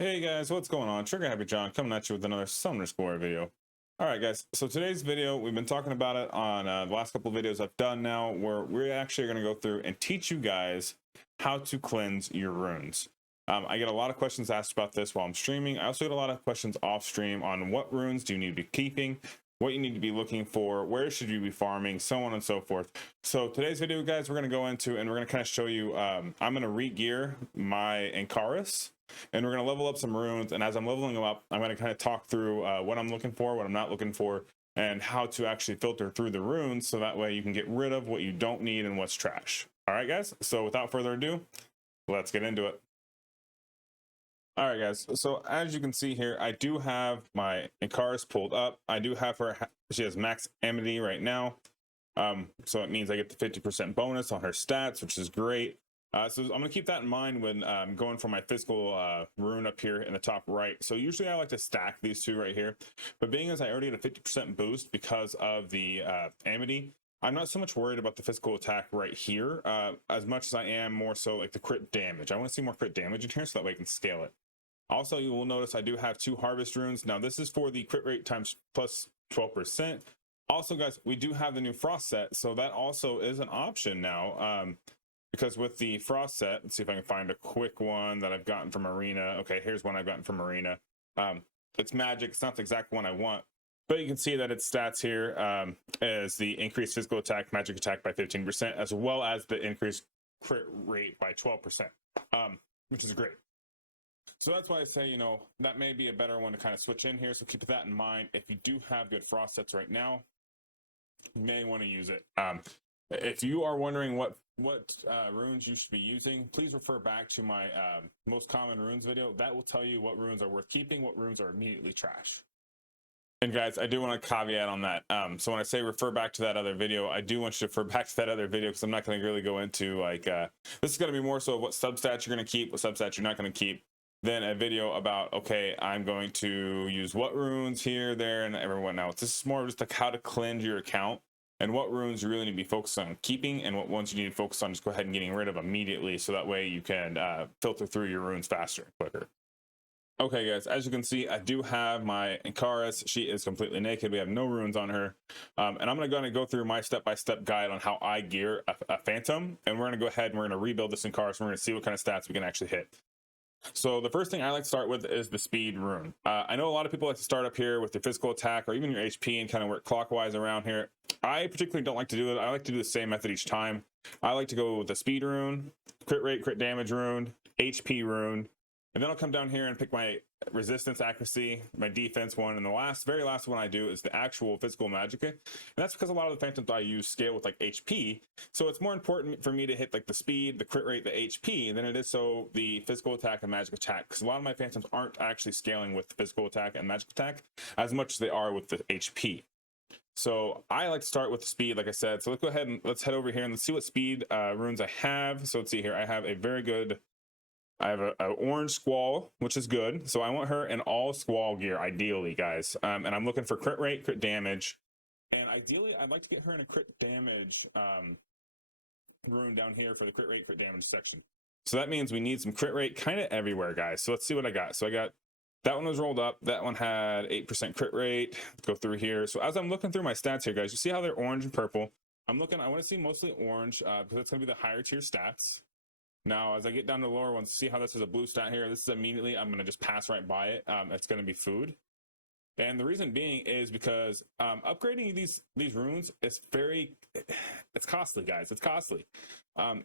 Hey guys, what's going on? TriggerhappyJon coming at you with another Summoner Score video. All right, guys. So today's video, we've been talking about it on the last couple of videos I've done now, where we're actually going to go through and teach you guys how to cleanse your runes. I get a lot of questions asked about this while I'm streaming. I also get a lot of questions off stream on what runes do you need to be keeping, what you need to be looking for, where should you be farming, so on and so forth. So today's video, guys, we're going to go into and we're going to kind of show you. I'm going to re-gear my Ankaris. And we're going to level up some runes, and as I'm leveling them up, I'm going to kind of talk through what I'm looking for, what I'm not looking for, and how to actually filter through the runes so that way you can get rid of what you don't need and what's trash. All right, guys, so without further ado, let's get into it. All right, guys, so as you can see here, I do have my Ankaris pulled up. I do have her, she has max amity right now, so it means I get the 50% bonus on her stats, which is great. So I'm going to keep that in mind when going for my physical rune up here in the top right. So usually I like to stack these two right here, but being as I already get a 50% boost because of the amity, I'm not so much worried about the physical attack right here as much as I am more so like the crit damage. I want to see more crit damage in here so that way I can scale it. Also, you will notice I do have two harvest runes. Now this is for the crit rate times plus 12%. Also, guys, we do have the new frost set, so that also is an option now. Because with the frost set, let's see if I can find a quick one that I've gotten from Arena. Okay, here's one I've gotten from Arena. It's magic. It's not the exact one I want, but you can see that its stats here is the increased physical attack, magic attack by 15%, as well as the increased crit rate by 12%, which is great. So that's why I say, you know, that may be a better one to kind of switch in here. So keep that in mind. If you do have good frost sets right now, you may want to use it. If you are wondering what runes you should be using, please refer back to my most common runes video. That will tell you what runes are worth keeping, what runes are immediately trash. And guys, I do want to caveat on that. So when I say refer back to that other video, I do want you to refer back to that other video because I'm not going to really go into like this is going to be more so what substats you're going to keep, what substats you're not going to keep, than a video about, okay, I'm going to use what runes here, there, and everyone else. This is more just like how to cleanse your account and what runes you really need to be focused on keeping and what ones you need to focus on just go ahead and getting rid of immediately so that way you can filter through your runes faster and quicker. Okay, guys, as you can see, I do have my Ankaris. She is completely naked. We have no runes on her. And I'm going to go through my step-by-step guide on how I gear a Phantom. And we're going to go ahead and we're going to rebuild this Ankaris. We're going to see what kind of stats we can actually hit. So the first thing I like to start with is the speed rune. I know a lot of people like to start up here with their physical attack or even your HP and kind of work clockwise around here. I particularly don't like to do it. I like to do the same method each time. I like to go with the speed rune, crit rate, crit damage rune, HP rune, and then I'll come down here and pick my resistance, accuracy, my defense one, and the very last one I do is the actual physical magicka. And that's because a lot of the phantoms I use scale with like HP, so it's more important for me to hit like the speed, the crit rate, the HP than it is so the physical attack and magic attack, because a lot of my phantoms aren't actually scaling with the physical attack and magic attack as much as they are with the HP. So I like to start with the speed, like I said. So let's go ahead and let's head over here and let's see what speed runes I have. So let's see here. I have a very good, I have an orange squall, which is good. So I want her in all squall gear, ideally, guys. And I'm looking for crit rate, crit damage. And ideally, I'd like to get her in a crit damage rune down here for the crit rate, crit damage section. So that means we need some crit rate kind of everywhere, guys. So let's see what I got. So I got, that one was rolled up. That one had 8% crit rate. Let's go through here. So as I'm looking through my stats here, guys, you see how they're orange and purple. I want to see mostly orange because that's going to be the higher tier stats. Now, as I get down to the lower ones, see how this is a blue stat here? This is immediately, I'm going to just pass right by it. It's going to be food. And the reason being is because upgrading these runes is it's costly, guys. It's costly.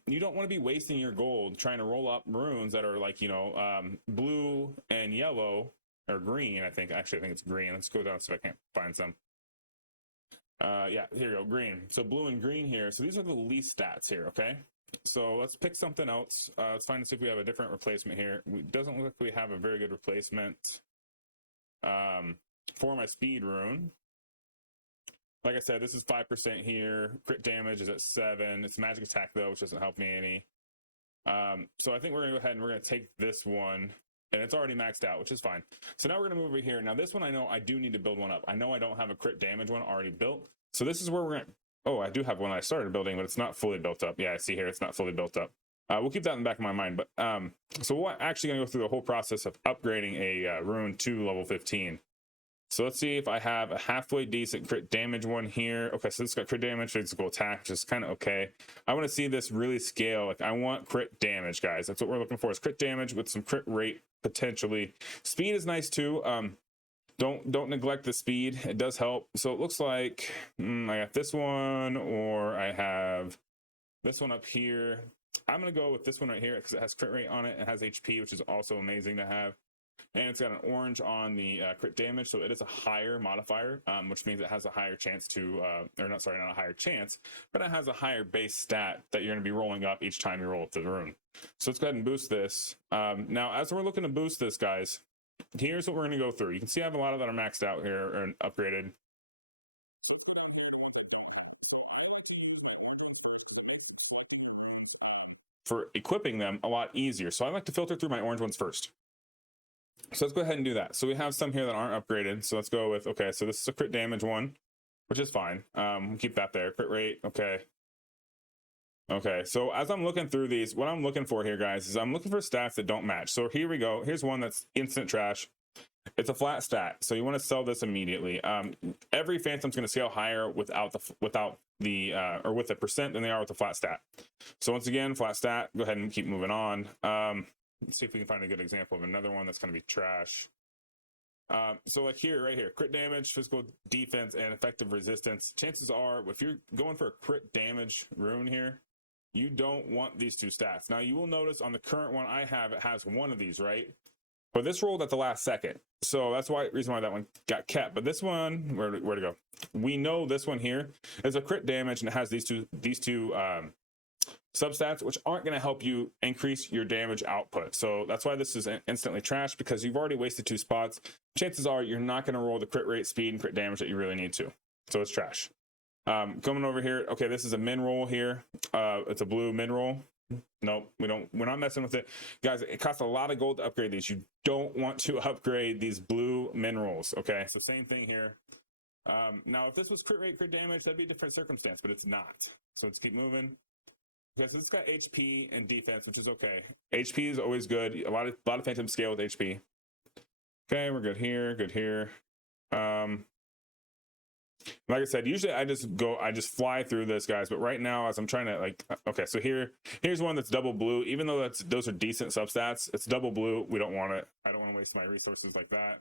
You don't want to be wasting your gold trying to roll up runes that are like, you know, blue and yellow or green. I think it's green. Let's go down and see if I can't find some. Yeah, here you go, green. So blue and green here. So these are the least stats here, okay? So let's pick something else. Let's find and see if we have a different replacement here. It doesn't look like we have a very good replacement for my speed rune. Like I said, this is 5% here. Crit damage is at 7. It's magic attack though, which doesn't help me any. So I think we're gonna go ahead and we're gonna take this one, and it's already maxed out, which is fine. So now we're gonna move over here. Now this one I know I do need to build one up. I know I don't have a crit damage one already built. So this is where we're gonna, oh, I do have one I started building, but it's not fully built up. Yeah, I see here it's not fully built up. We'll keep that in the back of my mind. But so we're actually going to go through the whole process of upgrading a rune to level 15. So let's see if I have a halfway decent crit damage one here. Okay, so this got crit damage, physical attack, which is kind of okay. I want to see this really scale. Like, I want crit damage, guys. That's what we're looking for, is crit damage with some crit rate potentially. Speed is nice too. Don't neglect the speed. It does help. So it looks like I got this one, or I have this one up here. I'm gonna go with this one right here because it has crit rate on it. It has HP, which is also amazing to have. And it's got an orange on the crit damage, so it is a higher modifier, which means it has a higher chance to, not a higher chance, but it has a higher base stat that you're going to be rolling up each time you roll up the rune. So let's go ahead and boost this. Now, as we're looking to boost this, guys, here's what we're going to go through. You can see I have a lot of that are maxed out here and upgraded. For equipping them a lot easier. So I like to filter through my orange ones first. So let's go ahead and do that. So we have some here that aren't upgraded. So let's go with, okay, so this is a crit damage one, which is fine. We'll keep that there. Crit rate, okay. Okay, so as I'm looking through these, what I'm looking for here, guys, is I'm looking for stats that don't match. So here we go. Here's one that's instant trash. It's a flat stat, so you want to sell this immediately. Every phantom's going to scale higher with the percent than they are with the flat stat. So once again, flat stat. Go ahead and keep moving on. Let's see if we can find a good example of another one that's going to be trash. So like here, right here, crit damage, physical defense, and effective resistance. Chances are, if you're going for a crit damage rune here, you don't want these two stats. Now you will notice on the current one I have, it has one of these, right? But this rolled at the last second, so that's why reason why that one got kept. But this one, where to go? We know this one here is a crit damage, and it has these two substats, which aren't going to help you increase your damage output. So that's why this is instantly trash, because you've already wasted two spots. Chances are you're not going to roll the crit rate, speed, and crit damage that you really need to. So it's trash. Coming over here, okay, this is a min roll here. It's a blue min roll. Nope, we're not messing with it, guys. It costs a lot of gold to upgrade these. You don't want to upgrade these blue minerals. Okay, so same thing here. Now if this was crit rate, crit damage, that'd be a different circumstance, but it's not. So let's keep moving. Okay, so it's got HP and defense, which is okay. HP is always good. A lot of phantoms scale with HP. Okay, we're good here, good here. Like I said, usually I just fly through this, guys, but right now, as I'm trying to, okay, so here's one that's double blue. Even though those are decent substats, it's double blue. We don't want it. I don't want to waste my resources like that.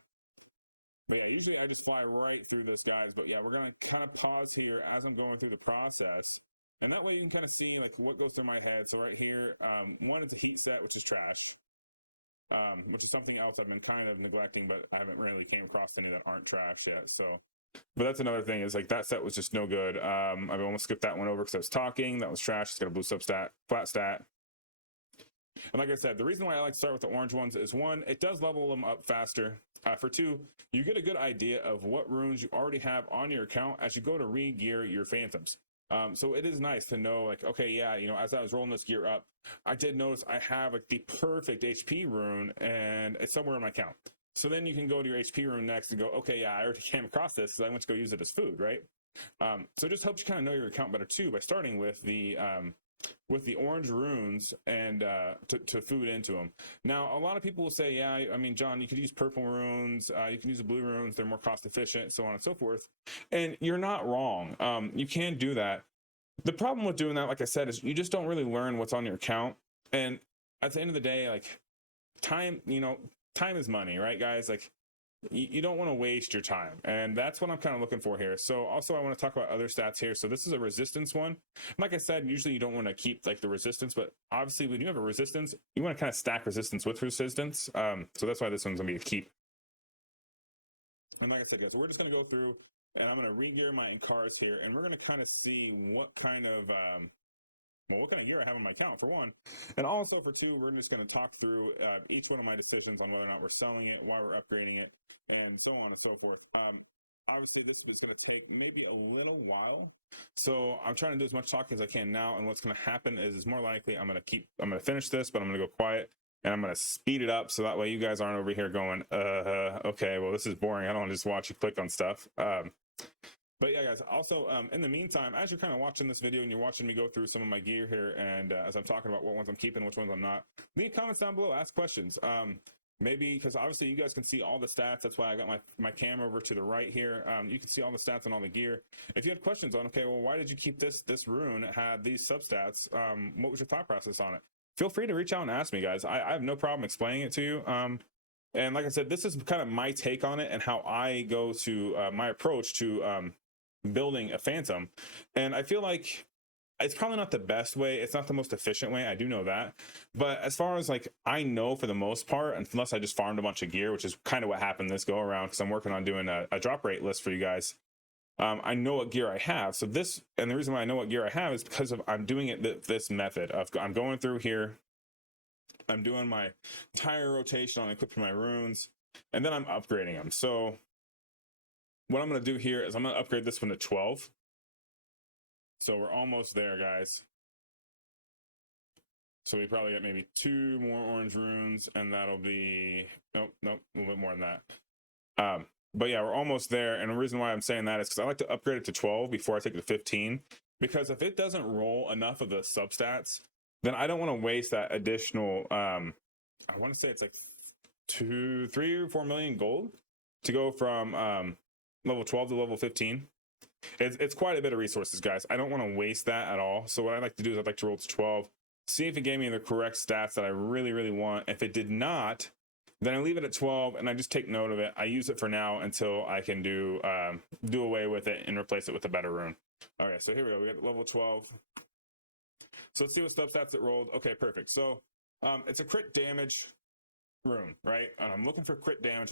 But yeah, usually I just fly right through this, guys. But yeah, we're gonna kind of pause here as I'm going through the process, and that way you can kind of see like what goes through my head. So right here, one is a heat set, which is trash, which is something else I've been kind of neglecting, but I haven't really came across any that aren't trash yet. So. But that's another thing, is like that set was just no good. I've almost skipped that one over because I was talking. That was trash. It's got a blue substat, flat stat. And like I said, the reason why I like to start with the orange ones is, one, it does level them up faster. For two, you get a good idea of what runes you already have on your account as you go to re-gear your phantoms. So it is nice to know, like, okay, yeah, as I was rolling this gear up, I did notice I have like the perfect HP rune, and it's somewhere in my account. So then you can go to your HP rune next and go, okay, yeah, I already came across this, so I went to go use it as food, right? So it just helps you kind of know your account better too, by starting with the orange runes and to food into them. Now, a lot of people will say, yeah, I mean, John, you could use purple runes, you can use the blue runes, they're more cost efficient, so on and so forth. And you're not wrong. You can do that. The problem with doing that, like I said, is you just don't really learn what's on your account. And at the end of the day, like, time is money, right, guys? Like, you don't want to waste your time, and that's what I'm kind of looking for here. So also I want to talk about other stats here. So this is a resistance one. Like I said, usually you don't want to keep like the resistance, but obviously when you have a resistance, you want to kind of stack resistance with resistance. So that's why this one's gonna be a keep. And like I said, guys, we're just gonna go through, and I'm gonna re-gear my cars here, and we're gonna kind of see what kind of what kind of gear I have on my account, for one. And also for two, we're just going to talk through each one of my decisions on whether or not we're selling it, why we're upgrading it, and so on and so forth. Obviously, this is going to take maybe a little while. So I'm trying to do as much talking as I can now. And what's going to happen is more likely I'm going to finish this, but I'm going to go quiet. And I'm going to speed it up so that way you guys aren't over here going, okay, well, this is boring. I don't want to just watch you click on stuff. But yeah, guys, also, in the meantime, as you're kind of watching this video and you're watching me go through some of my gear here, and as I'm talking about what ones I'm keeping, which ones I'm not, leave comments down below, ask questions. Maybe, because obviously you guys can see all the stats. That's why I got my camera over to the right here. You can see all the stats and all the gear. If you had questions on, okay, well, why did you keep this rune? It had these substats. What was your thought process on it? Feel free to reach out and ask me, guys. I have no problem explaining it to you. And like I said, this is kind of my take on it and how I go to my approach to building a phantom. And I feel like it's probably not the best way. It's not the most efficient way. I do know that. But as far as like, I know for the most part, unless I just farmed a bunch of gear, which is kind of what happened this go around, because I'm working on doing a drop rate list for you guys. I know what gear I have. So this, and the reason why I know what gear I have is because of I'm doing it this method of I'm going through here. I'm doing my tire rotation on equipping my runes, and then I'm upgrading them. So what I'm going to do here is I'm going to upgrade this one to 12. So we're almost there, guys. So we probably get maybe 2 more orange runes, and that'll be nope, a little bit more than that. But yeah, we're almost there. And the reason why I'm saying that is because I like to upgrade it to 12 before I take it to 15. Because if it doesn't roll enough of the substats, then I don't want to waste that additional. I want to say it's like 3 or 4 million gold to go from level 12 to level 15. It's quite a bit of resources, guys. I don't want to waste that at all. So what I like to do is I'd like to roll to 12, see if it gave me the correct stats that I really want. If it did not, then I leave it at 12 and I just take note of it. I use it for now until I can do away with it and replace it with a better rune. Okay, so here we go. We got level 12. So let's see what substats it rolled. Okay, perfect. So it's a crit damage rune, right? And I'm looking for crit damage.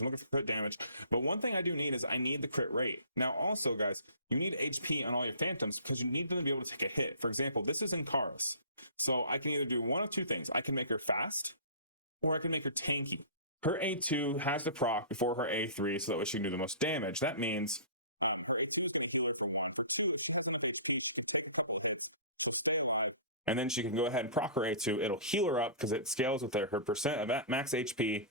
But one thing I do need is I need the crit rate. Now also, guys, you need HP on all your phantoms because you need them to be able to take a hit. For example, this is in Karis. So I can either do one of two things. I can make her fast or I can make her tanky. Her A2 has the proc before her A3, so that way she can do the most damage. That means her A2 is going to heal her for 1. For 2, if she has enough HP, she can take a couple of hits. She'll stay alive. And then she can go ahead and proc her A2. It'll heal her up because it scales with her percent of max HP.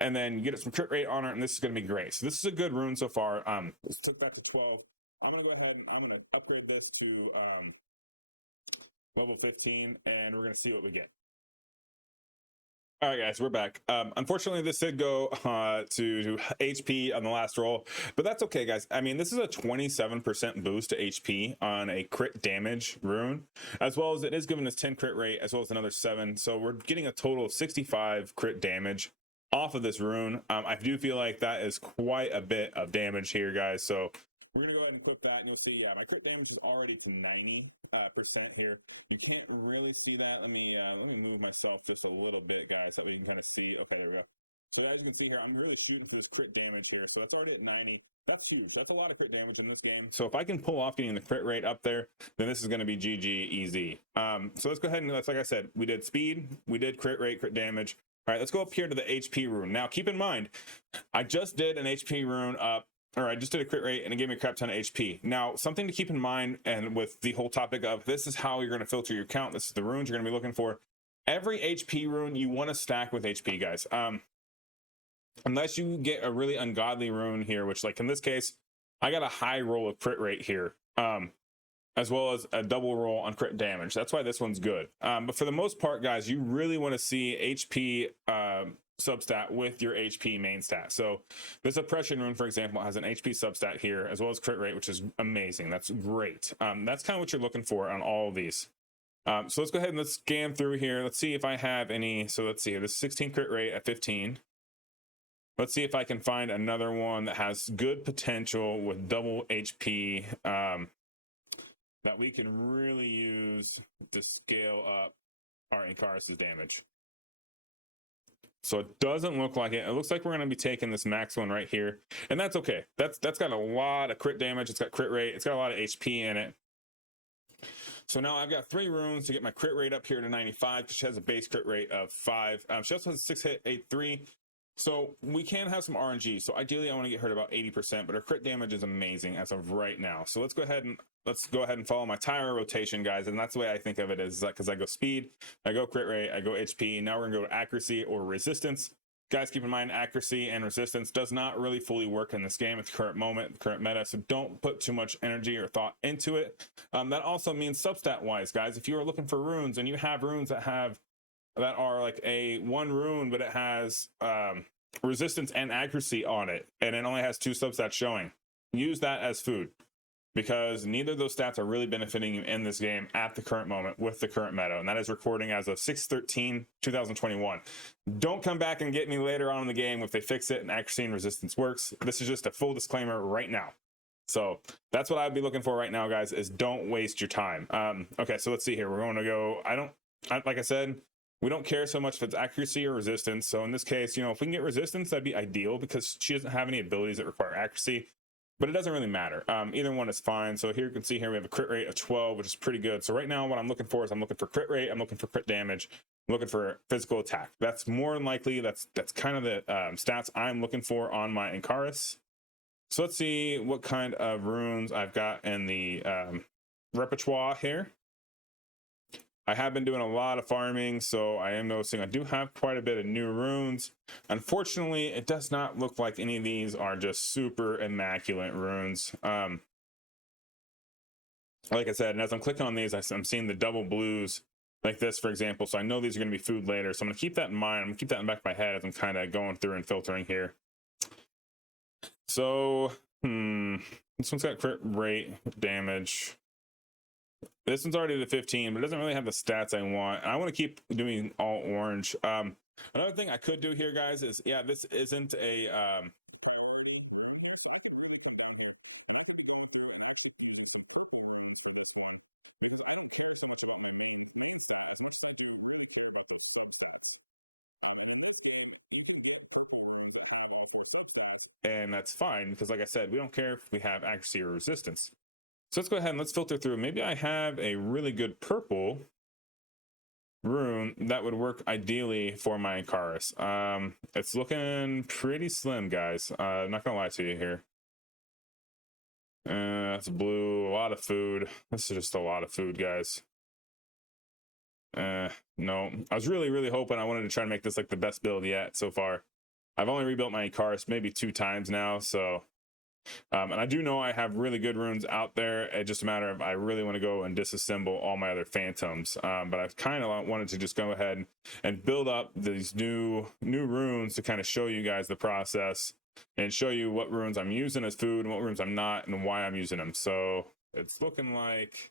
And then you get some crit rate on her, and this is going to be great. So this is a good rune so far. Let's took that to 12. I'm going to go ahead and I'm going to upgrade this to level 15, and we're going to see what we get. All right, guys, we're back. Unfortunately, this did go to HP on the last roll, but that's okay, guys. I mean, this is a 27% boost to HP on a crit damage rune, as well as it is giving us 10 crit rate, as well as another 7. So we're getting a total of 65 crit damage off of this rune. I do feel like that is quite a bit of damage here, guys. So we're gonna go ahead and equip that, and you'll see, yeah, my crit damage is already to 90% here. You can't really see that. Let me move myself just a little bit, guys, so we can kind of see. Okay, there we go. So as you can see here, I'm really shooting for this crit damage here. So that's already at 90. That's huge. That's a lot of crit damage in this game. So if I can pull off getting the crit rate up there, then this is going to be GG easy. So let's go ahead and let's, like I said, we did speed, we did crit rate, crit damage. All right, let's go up here to the HP rune. Now, keep in mind, I just did an HP rune up. All right, just did a crit rate and it gave me a crap ton of HP. Now, something to keep in mind, and with the whole topic of this is how you're going to filter your count. This is the runes you're going to be looking for. Every HP rune you want to stack with HP, guys. Unless you get a really ungodly rune here, which, like in this case, I got a high roll of crit rate here, as well as a double roll on crit damage. That's why this one's good. But for the most part, guys, you really want to see HP substat with your HP main stat. So this oppression rune, for example, has an HP substat here, as well as crit rate, which is amazing. That's great. That's kind of what you're looking for on all of these. So let's go ahead and let's scan through here. Let's see if I have any. So let's see here. This 16 crit rate at 15. Let's see if I can find another one that has good potential with double HP that we can really use to scale up our Icarus's damage. So it doesn't look like it. It looks like we're going to be taking this max one right here. And that's okay. That's got a lot of crit damage. It's got crit rate. It's got a lot of HP in it. So now I've got 3 runes to get my crit rate up here to 95 because she has a base crit rate of 5. She also has a 6 hit, 8-3. So we can have some RNG. So ideally I want to get her to about 80%, but her crit damage is amazing as of right now. So let's go ahead and follow my tire rotation, guys. And that's the way I think of it is that because I go speed, I go crit rate, I go HP. Now we're gonna go to accuracy or resistance. Guys, keep in mind accuracy and resistance does not really fully work in this game at the current moment, the current meta, so don't put too much energy or thought into it. That also means substat wise, guys, if you are looking for runes and you have runes that are like a one rune but it has resistance and accuracy on it and it only has 2 substats showing, use that as food, because neither of those stats are really benefiting you in this game at the current moment with the current meta, and that is recording as of 6/13/2021. Don't come back and get me later on in the game if they fix it and accuracy and resistance works. This is just a full disclaimer right now. So that's what I'd be looking for right now, guys, is don't waste your time. Okay, so let's see here. We're going to go, like I said, we don't care so much if it's accuracy or resistance. So in this case, you know, if we can get resistance, that'd be ideal because she doesn't have any abilities that require accuracy. But it doesn't really matter. Either one is fine. So here you can see here we have a crit rate of 12, which is pretty good. So right now what I'm looking for is I'm looking for crit rate, I'm looking for crit damage, I'm looking for physical attack. That's more than likely, that's kind of the stats I'm looking for on my Inkaris. So let's see what kind of runes I've got in the repertoire here. I have been doing a lot of farming, so I am noticing I do have quite a bit of new runes. Unfortunately, it does not look like any of these are just super immaculate runes. Like I said, and as I'm clicking on these, I'm seeing the double blues like this, for example. So I know these are going to be food later. So I'm going to keep that in mind. I'm going to keep that in the back of my head as I'm kind of going through and filtering here. So, this one's got crit rate, damage. This one's already the 15, but it doesn't really have the stats I want. I want to keep doing all orange. Another thing I could do here, guys, is, yeah, this isn't a and that's fine because, like I said, we don't care if we have accuracy or resistance. So let's go ahead and let's filter through. Maybe I have a really good purple rune that would work ideally for my Inkaris. It's looking pretty slim, guys. Not gonna lie to you here. That's blue, a lot of food. This is just a lot of food, guys. No, I was really hoping I wanted to try to make this like the best build yet so far. I've only rebuilt my Inkaris maybe 2 times now, so and I do know I have really good runes out there. It's just a matter of I really want to go and disassemble all my other phantoms. But I kind of wanted to just go ahead and build up these new runes to kind of show you guys the process and show you what runes I'm using as food and what runes I'm not and why I'm using them. So it's looking like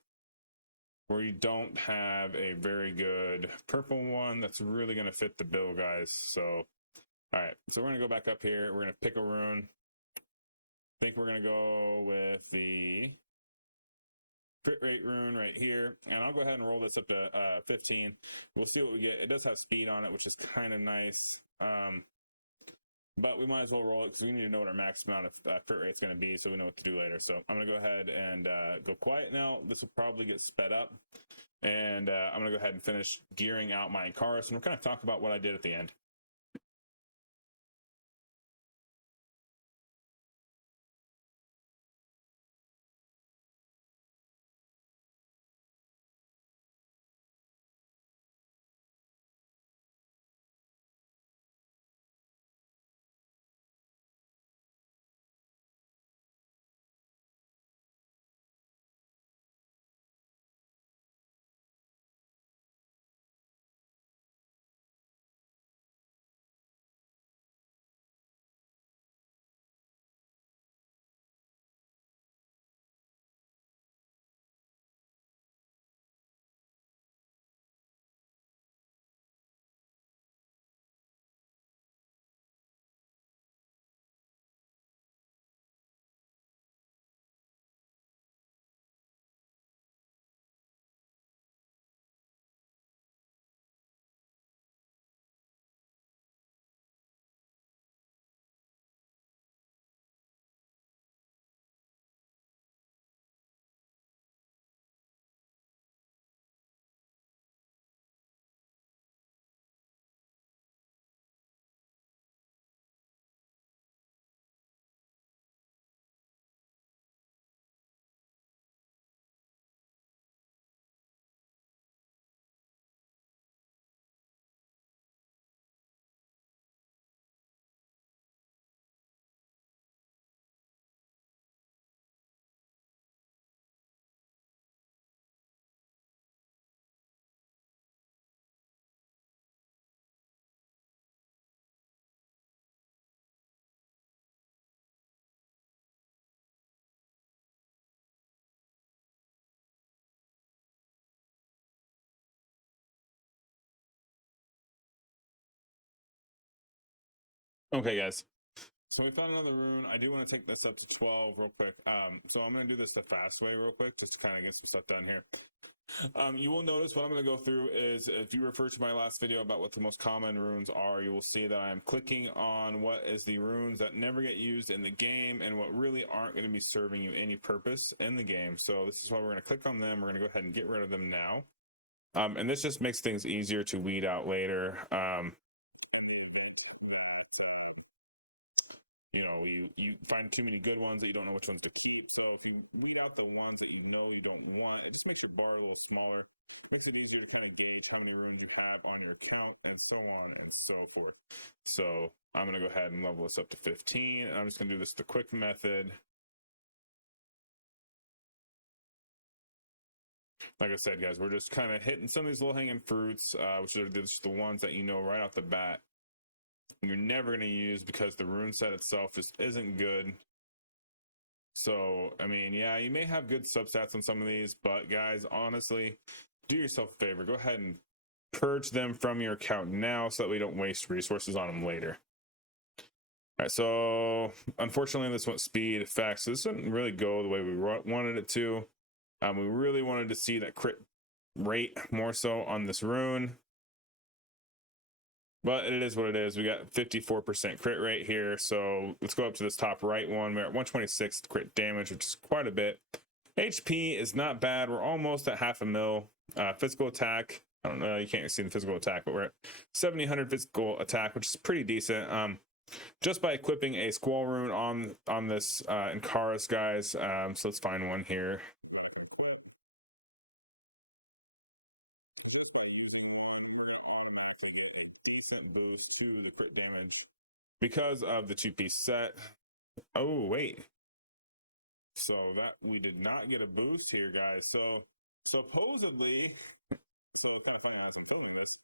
we don't have a very good purple one that's really going to fit the bill, guys. So all right, so we're going to go back up here. We're going to pick a rune. I think we're going to go with the crit rate rune right here, and I'll go ahead and roll this up to 15. We'll see what we get. It does have speed on it, which is kind of nice, but we might as well roll it because we need to know what our max amount of crit rate is going to be so we know what to do later. So I'm going to go ahead and go quiet now. This will probably get sped up, and I'm going to go ahead and finish gearing out my Inkaris, and we'll kind of talk about what I did at the end. Okay, guys. So we found another rune. I do want to take this up to 12 real quick. So I'm going to do this the fast way real quick, just to kind of get some stuff done here. You will notice what I'm going to go through is, if you refer to my last video about what the most common runes are, you will see that I'm clicking on what is the runes that never get used in the game and what really aren't going to be serving you any purpose in the game. So this is why we're going to click on them. We're going to go ahead and get rid of them now. And this just makes things easier to weed out later. You know, you find too many good ones that you don't know which ones to keep. So if you weed out the ones that you know you don't want, it just makes your bar a little smaller. Makes it easier to kind of gauge how many runes you have on your account and so on and so forth. So I'm going to go ahead and level this up to 15. And I'm just going to do this the quick method. Like I said, guys, we're just kind of hitting some of these low-hanging fruits, which are just the ones that you know right off the bat you're never going to use because the rune set itself just isn't good. So, I mean, yeah, you may have good substats on some of these, but guys, honestly, do yourself a favor. Go ahead and purge them from your account now so that we don't waste resources on them later. All right, so unfortunately, this went speed effects. So this didn't really go the way we wanted it to. We really wanted to see that crit rate more so on this rune. But it is what it is. We got 54% crit rate here. So let's go up to this top right one. We're at 126 crit damage, which is quite a bit. HP is not bad. We're almost at 0.5 mil. Physical attack, I don't know, you can't see the physical attack, but we're at 7,800 physical attack, which is pretty decent. Just by equipping a squall rune on this Inkaris, guys. So let's find one here. Boost to the crit damage because of the 2-piece set. Oh wait, so that we did not get a boost here, guys. So supposedly, so it's kind of funny as I'm filming this,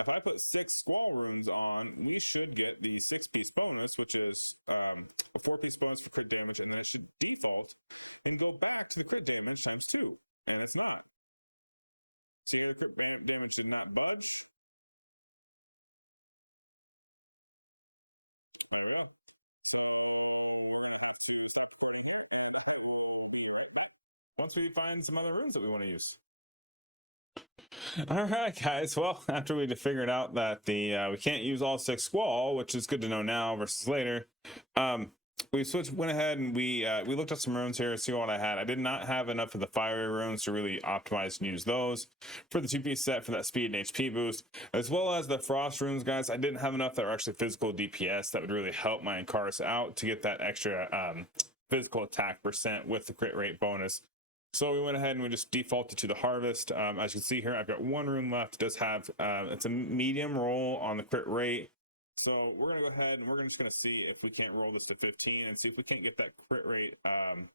if I put 6 squall runes on, we should get the 6-piece bonus, which is a 4-piece bonus for crit damage, and then it should default and go back to the crit damage times 2, and it's not. So here the crit damage did not budge. There we go. Once we find some other runes that we want to use. All right, guys. Well, after we figured out that we can't use all 6 squall, which is good to know now versus later, we went ahead and we looked at some runes here to see what I had. I did not have enough of the fiery runes to really optimize and use those for the 2-piece set for that speed and HP boost, as well as the frost runes, guys. I didn't have enough that were actually physical DPS that would really help my Inkaris out to get that extra physical attack percent with the crit rate bonus. So we went ahead and we just defaulted to the harvest. As you can see here, I've got 1 rune left. It does have it's a medium roll on the crit rate. So we're going to go ahead and we're just going to see if we can't roll this to 15 and see if we can't get that crit rate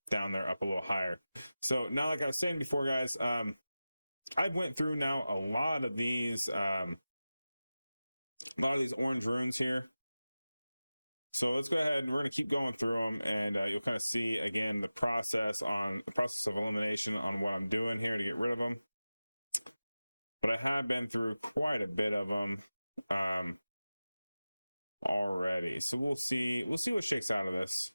down there up a little higher. So now, like I was saying before, guys, I went through now a lot of these orange runes here. So let's go ahead and we're going to keep going through them, and you'll kind of see again the process of elimination on what I'm doing here to get rid of them. But I have been through quite a bit of them already, so we'll see what shakes out of this.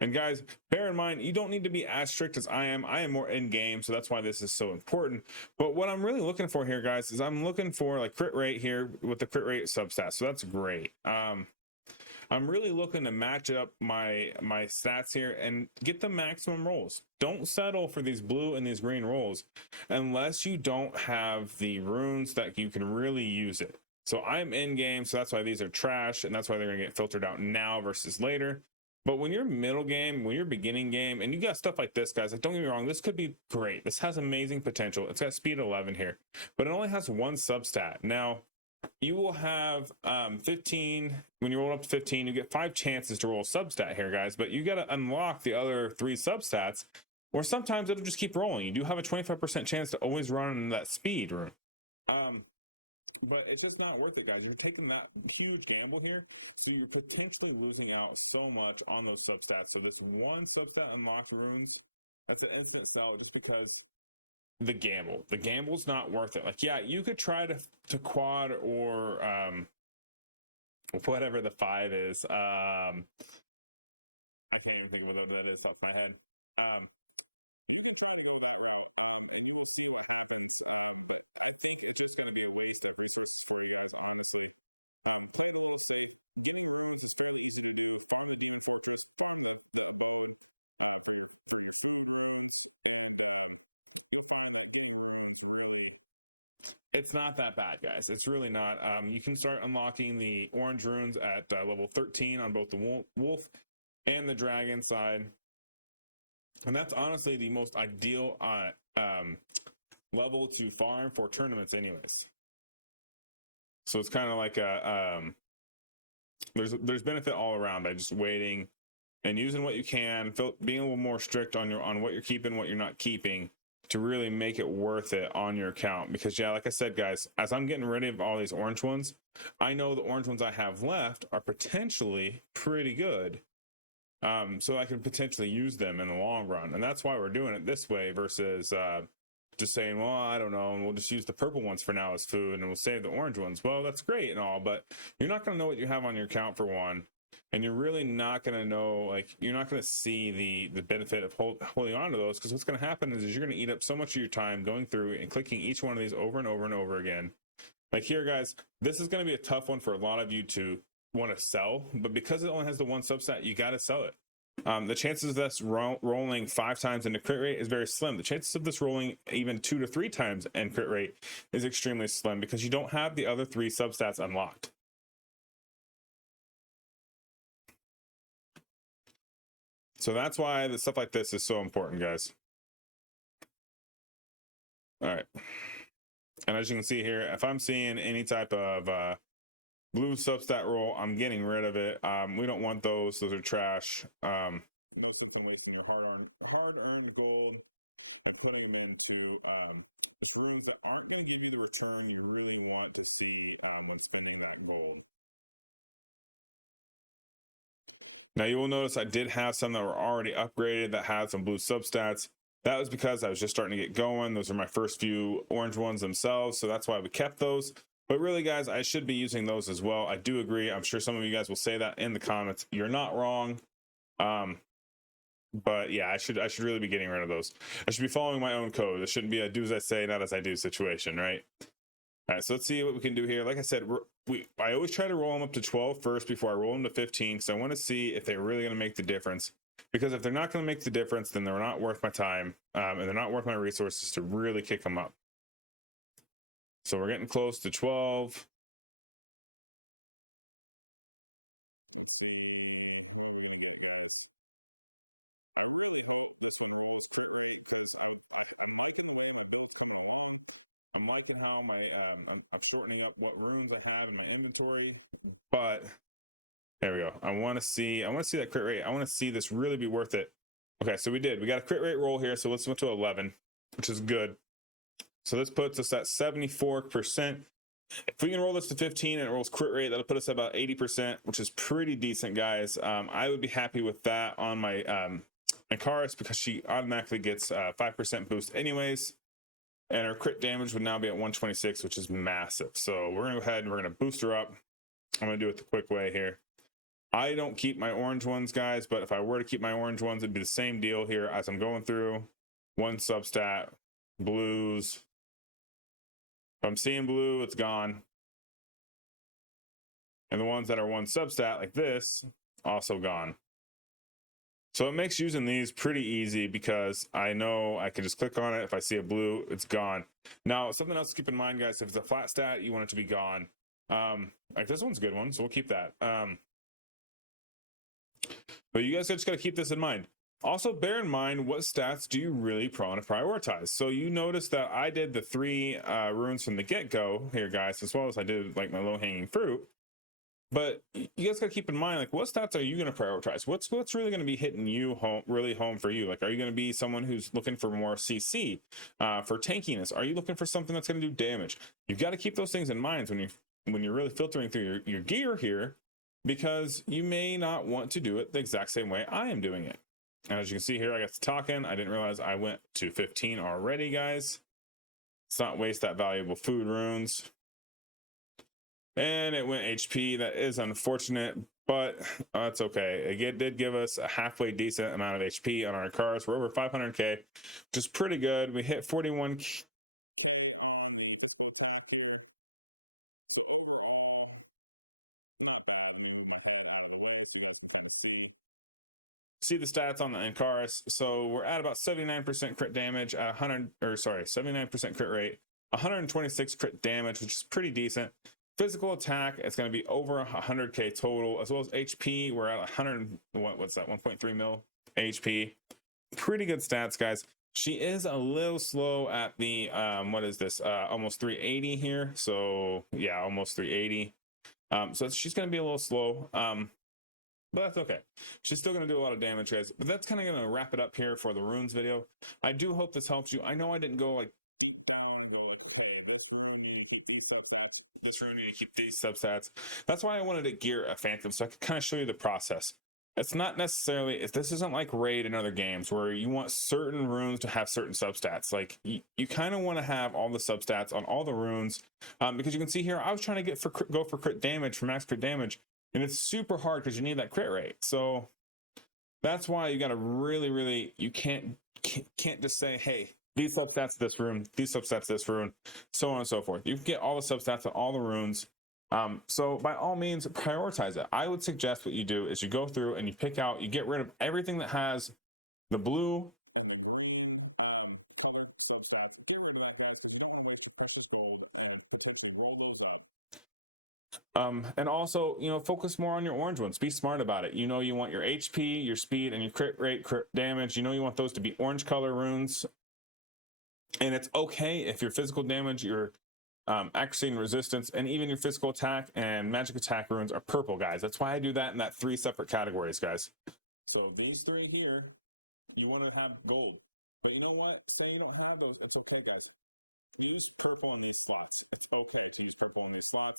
And guys, bear in mind, you don't need to be as strict as I am. I am more in game, so that's why this is so important. But what I'm really looking for here, guys, is I'm looking for like crit rate here with the crit rate substat. So that's great. I'm really looking to match up my stats here and get the maximum rolls. Don't settle for these blue and these green rolls unless you don't have the runes that you can really use it. So I'm in game, so that's why these are trash, and that's why they're gonna get filtered out now versus later. But when you're middle game, when you're beginning game, and you got stuff like this, guys, like, don't get me wrong, this could be great. This has amazing potential. It's got speed 11 here, but it only has 1 substat. Now, you will have 15, when you roll up to 15, you get 5 chances to roll a substat here, guys, but you got to unlock the other 3 substats, or sometimes it'll just keep rolling. You do have a 25% chance to always run in that speed room. But it's just not worth it, guys. You're taking that huge gamble here, so you're potentially losing out so much on those substats. So this 1 substat unlocked runes, that's an instant sell just because the gamble's not worth it. Like, yeah, you could try to quad or whatever the 5 is. I can't even think of what that is off my head. It's just going to be a waste. It's not that bad, guys. It's really not. You can start unlocking the orange runes at level 13 on both the wolf and the dragon side, and that's honestly the most ideal level to farm for tournaments, anyways. So it's kind of like a there's benefit all around by just waiting and using what you can, being a little more strict on what you're keeping, what you're not keeping, to really make it worth it on your account. Because yeah, like I said, guys, as I'm getting rid of all these orange ones, I know the orange ones I have left are potentially pretty good. So I can potentially use them in the long run. And that's why we're doing it this way versus just saying, well, I don't know, and we'll just use the purple ones for now as food and we'll save the orange ones. Well, that's great and all, but you're not going to know what you have on your account for one. And you're really not going to know, like, you're not going to see the benefit of holding on to those, because what's going to happen is you're going to eat up so much of your time going through and clicking each one of these over and over and over again. Like here, guys, this is going to be a tough one for a lot of you to want to sell, but because it only has the one substat, you got to sell it. The chances of this rolling 5 times into crit rate is very slim. The chances of this rolling even 2 to 3 times in crit rate is extremely slim because you don't have the other 3 substats unlocked. So that's why the stuff like this is so important, guys. All right. And as you can see here, if I'm seeing any type of blue substat roll, I'm getting rid of it. We don't want those. Those are trash. No sense in wasting your hard-earned gold by putting them into runes that aren't going to give you the return you really want to see of spending that gold. Now you will notice I did have some that were already upgraded that had some blue substats. That was because I was just starting to get going. Those are my first few orange ones themselves, so that's why we kept those. But really, guys, I should be using those as well. I do agree. I'm sure some of you guys will say that in the comments. You're not wrong. But yeah, I should really be getting rid of those. I should be following my own code. It shouldn't be a do as I say, not as I do situation, right? All right, so let's see what we can do here. Like I said, I always try to roll them up to 12 first before I roll them to 15, because I want to see if they're really going to make the difference. Because if they're not going to make the difference, then they're not worth my time, and they're not worth my resources to really kick them up. So we're getting close to 12. I really hope this one rolls crit rate, because I'm liking how I'm shortening up what runes I have in my inventory, but there we go. I want to see that crit rate. I want to see this really be worth it. Okay, so we got a crit rate roll here, so let's go to 11, which is good. So this puts us at 74%. If we can roll this to 15 and it rolls crit rate, that'll put us at about 80%, which is pretty decent, guys. I would be happy with that on my Ankaris, because she automatically gets 5% boost anyways, and her crit damage would now be at 126, which is massive. So we're gonna go ahead and we're gonna boost her up. I'm gonna do it the quick way here. I don't keep my orange ones, guys, but if I were to keep my orange ones, it'd be the same deal here as I'm going through. 1 substat, blues. If I'm seeing blue, it's gone. And the ones that are 1 substat, like this, also gone. So it makes using these pretty easy, because I know I can just click on it. If I see a blue, it's gone. Now, something else to keep in mind, guys, if it's a flat stat, you want it to be gone. Like this one's a good one, so we'll keep that. But you guys just got to keep this in mind. Also, bear in mind, what stats do you really want to prioritize? So you notice that I did the 3 runes from the get-go here, guys, as well as I did like my low-hanging fruit. But you guys got to keep in mind, like, what stats are you going to prioritize? What's really going to be hitting you home for you? Like, are you going to be someone who's looking for more CC, for tankiness? Are you looking for something that's going to do damage? You've got to keep those things in mind when you're really filtering through your gear here, because you may not want to do it the exact same way I am doing it. And as you can see here, I got to talking. I didn't realize I went to 15 already, guys. Let's not waste that valuable food runes. and it went HP. That is unfortunate, but it's okay. It did give us a halfway decent amount of HP on our cars. We're over 500k, which is pretty good. We hit 41. See the stats on the Ancaris. So we're at about 79% crit damage at 79% crit rate, 126 crit damage, which is pretty decent. Physical attack, it's going to be over 100k total, as well as HP. We're at 100. What's that? 1.3 mil HP. Pretty good stats, guys. She is a little slow at the what is this? Almost 380 here. So yeah, almost 380. So she's going to be a little slow. But that's okay. She's still going to do a lot of damage, guys. But that's kind of going to wrap it up here for the runes video. I do hope this helps you. I know I didn't go like deep down and go like, okay, this rune you need to keep these substats. This rune you need to keep these substats. That's why I wanted to gear a Phantom, so I could kind of show you the process. It's not necessarily, this isn't like Raid and other games where you want certain runes to have certain substats. Like you kind of want to have all the substats on all the runes, because you can see here I was trying to go for crit damage, for max crit damage. And it's super hard because you need that crit rate. So that's why you got to really, you can't just say, hey, these substats this rune, these substats this rune, so on and so forth. You can get all the substats of all the runes. So by all means, prioritize it. I would suggest what you do is you go through and you pick out, you get rid of everything that has the blue and the green substats. Get rid of that. There's no way to precious gold and potentially roll those up. And also, you know, focus more on your orange ones. Be smart about it. You know, you want your HP, your speed, and your crit rate, crit damage. You know, you want those to be orange color runes. And it's okay if your physical damage, your accuracy and resistance, and even your physical attack and magic attack runes are purple, guys. That's why I do that in that 3 separate categories, guys. So these 3 here, you want to have gold. But you know what? Say you don't have those, that's okay, guys. Use purple in these slots. It's okay to use purple in these slots.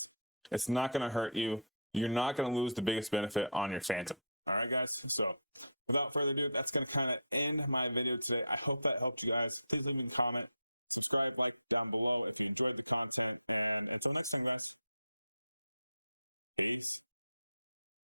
It's not going to hurt you. You're not going to lose the biggest benefit on your Phantom. All right, guys. So without further ado, that's going to kind of end my video today. I hope that helped you guys. Please leave me a comment, subscribe, like down below if you enjoyed the content. And until next time, guys. Peace.